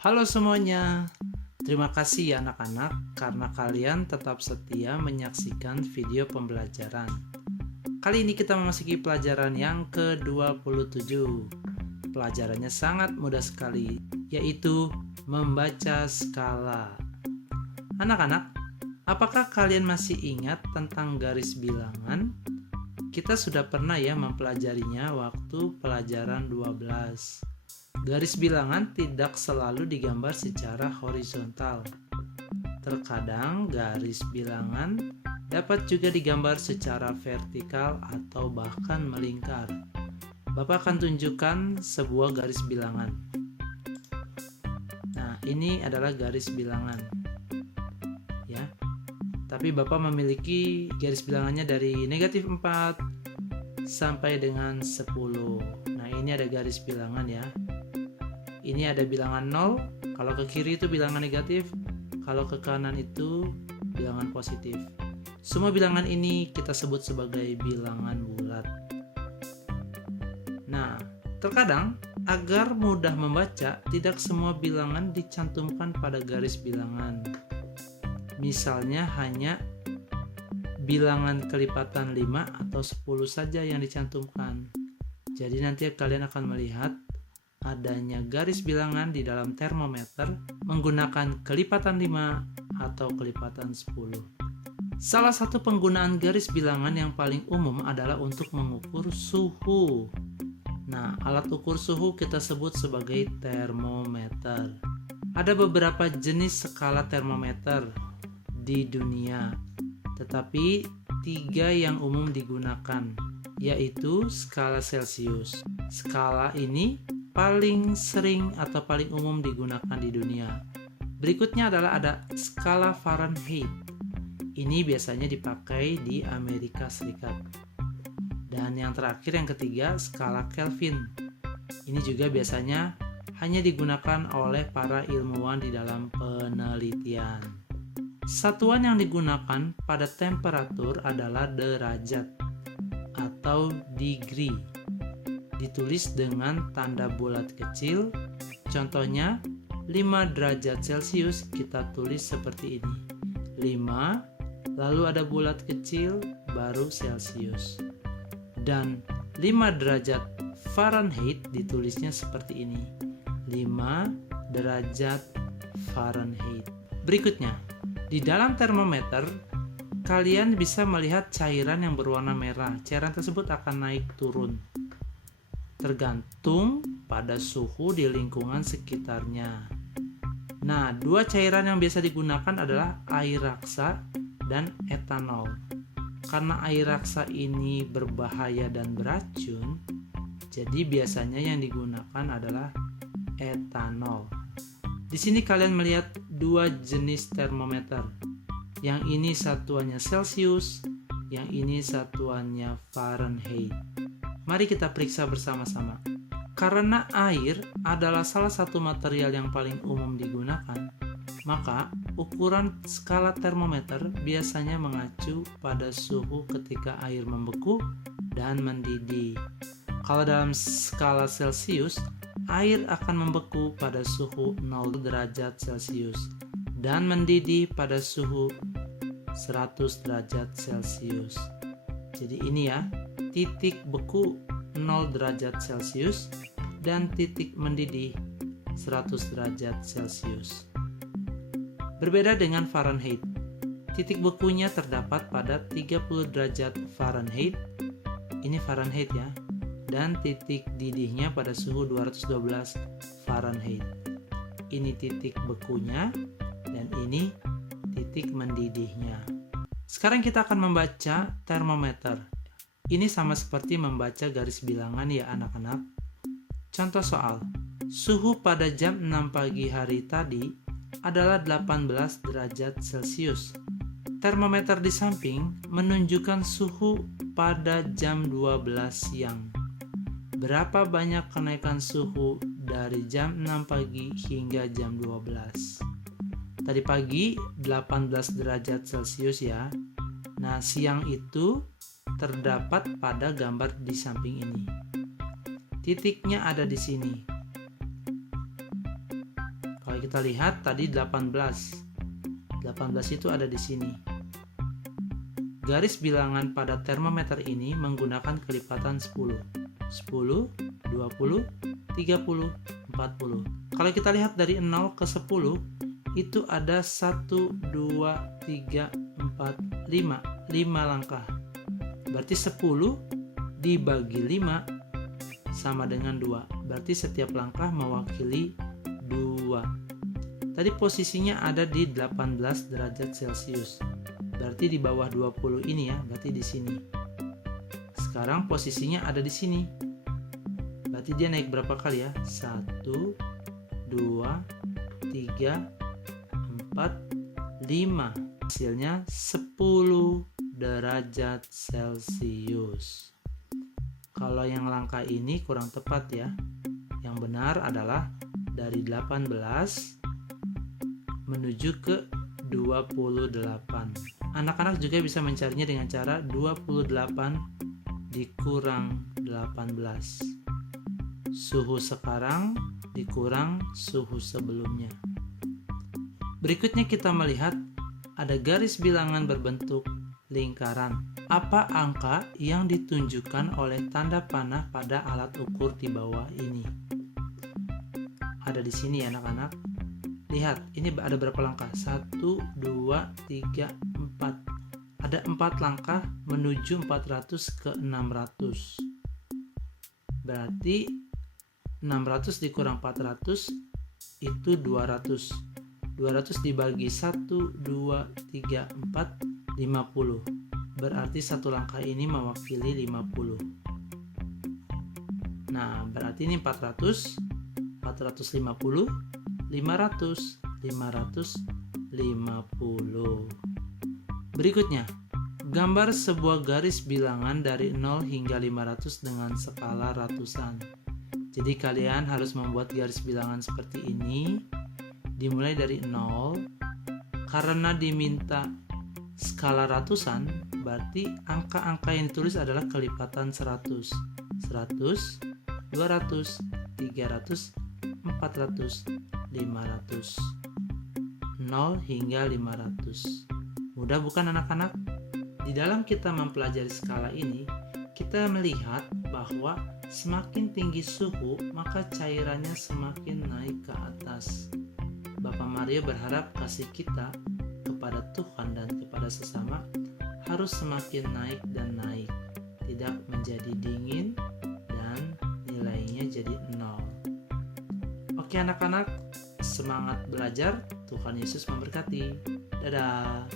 Halo semuanya, terima kasih ya anak-anak karena kalian tetap setia menyaksikan video pembelajaran. Kali ini kita memasuki pelajaran yang ke-27. Pelajarannya sangat mudah sekali, yaitu membaca skala. Anak-anak, apakah kalian masih ingat tentang garis bilangan? Kita sudah pernah ya mempelajarinya waktu pelajaran 12. Garis bilangan tidak selalu digambar secara horizontal. Terkadang garis bilangan dapat juga digambar secara vertikal atau bahkan melingkar. Bapak akan tunjukkan sebuah garis bilangan. Nah, ini adalah garis bilangan. Ya. Tapi Bapak memiliki garis bilangannya dari negatif 4 sampai dengan 10. Nah, ini ada garis bilangan ya. Ini ada bilangan 0, kalau ke kiri itu bilangan negatif, kalau ke kanan itu bilangan positif. Semua bilangan ini kita sebut sebagai bilangan bulat. Nah, terkadang agar mudah membaca, tidak semua bilangan dicantumkan pada garis bilangan. Misalnya hanya bilangan kelipatan 5 atau 10 saja yang dicantumkan. Jadi nanti kalian akan melihat adanya garis bilangan di dalam termometer menggunakan kelipatan 5 atau kelipatan 10. Salah satu penggunaan garis bilangan yang paling umum adalah untuk mengukur suhu. Nah, alat ukur suhu kita sebut sebagai termometer. Ada beberapa jenis skala termometer di dunia, tetapi 3 yang umum digunakan, yaitu skala Celcius. Skala ini paling sering atau paling umum digunakan di dunia. Berikutnya adalah ada skala Fahrenheit. Ini biasanya dipakai di Amerika Serikat. Dan yang terakhir, yang ketiga, skala Kelvin. Ini juga biasanya hanya digunakan oleh para ilmuwan di dalam penelitian. Satuan yang digunakan pada temperatur adalah derajat atau degree. Ditulis dengan tanda bulat kecil. Contohnya 5 derajat Celcius kita tulis seperti ini. 5, lalu ada bulat kecil, baru Celcius. Dan 5 derajat Fahrenheit ditulisnya seperti ini. 5 derajat Fahrenheit. Berikutnya, di dalam termometer kalian bisa melihat cairan yang berwarna merah. Cairan tersebut akan naik turun tergantung pada suhu di lingkungan sekitarnya. Nah, 2 cairan yang biasa digunakan adalah air raksa dan etanol. Karena air raksa ini berbahaya dan beracun, jadi biasanya yang digunakan adalah etanol. Di sini kalian melihat 2 jenis termometer. Yang ini satuannya Celcius, yang ini satuannya Fahrenheit. Mari kita periksa bersama-sama. Karena air adalah salah satu material yang paling umum digunakan, maka ukuran skala termometer biasanya mengacu pada suhu ketika air membeku dan mendidih. Kalau dalam skala Celcius, air akan membeku pada suhu 0 derajat Celcius dan mendidih pada suhu 100 derajat Celcius. Jadi ini ya, titik beku 0 derajat Celcius dan titik mendidih 100 derajat Celcius. Berbeda dengan Fahrenheit. Titik bekunya terdapat pada 30 derajat Fahrenheit. Ini Fahrenheit ya. Dan titik didihnya pada suhu 212 Fahrenheit. Ini titik bekunya dan ini titik mendidihnya. Sekarang kita akan membaca termometer. Ini sama seperti membaca garis bilangan ya anak-anak. Contoh soal. Suhu pada jam 6 pagi hari tadi adalah 18 derajat Celcius. Termometer di samping menunjukkan suhu pada jam 12 siang. Berapa banyak kenaikan suhu dari jam 6 pagi hingga jam 12? Tadi pagi 18 derajat Celcius ya. Nah, siang itu terdapat pada gambar di samping ini. Titiknya ada di sini. Kalau Kalau kita lihat tadi 18. 18 itu ada di sini. Garis bilangan pada termometer ini menggunakan kelipatan 10. 10, 20, 30, 40. Kalau kita lihat dari 0 ke 10, itu ada 1, 2, 3, 4, 5. 5 langkah. Berarti 10 dibagi 5 sama dengan 2. Berarti setiap langkah mewakili 2. Tadi posisinya ada di 18 derajat Celcius. Berarti di bawah 20 ini ya, berarti di sini. Sekarang posisinya ada di sini. Berarti dia naik berapa kali ya? 1, 2, 3, 4, 5. Hasilnya 10 derajat Celcius. Kalau yang langkah ini kurang tepat ya. Yang benar adalah dari 18 menuju ke 28. Anak-anak juga bisa mencarinya dengan cara 28 dikurang 18. Suhu sekarang dikurang suhu sebelumnya. Berikutnya kita melihat ada garis bilangan berbentuk lingkaran. Apa angka yang ditunjukkan oleh tanda panah pada alat ukur di bawah ini? Ada di sini ya anak-anak. Lihat, ini ada berapa langkah? 1, 2, 3, 4. Ada 4 langkah menuju 400 ke 600. Berarti 600 dikurang 400 itu 200. 200 dibagi 1, 2, 3, 4, 50. Berarti satu langkah ini mewakili 50. Nah, berarti ini 400, 450, 500, 550. Berikutnya, gambar sebuah garis bilangan dari 0 hingga 500 dengan skala ratusan. Jadi kalian harus membuat garis bilangan seperti ini, dimulai dari 0. Karena diminta skala ratusan, berarti angka-angka yang ditulis adalah kelipatan 100. 100, 200, 300, 400, 500. 0 hingga 500. Mudah bukan anak-anak? Di dalam kita mempelajari skala ini, kita melihat bahwa semakin tinggi suhu, maka cairannya semakin naik ke atas. Bapak Mario berharap kasih kita kepada Tuhan dan kepada sesama harus semakin naik dan naik, tidak menjadi dingin dan nilainya jadi 0. Oke anak-anak, semangat belajar. Tuhan Yesus memberkati. Dadah.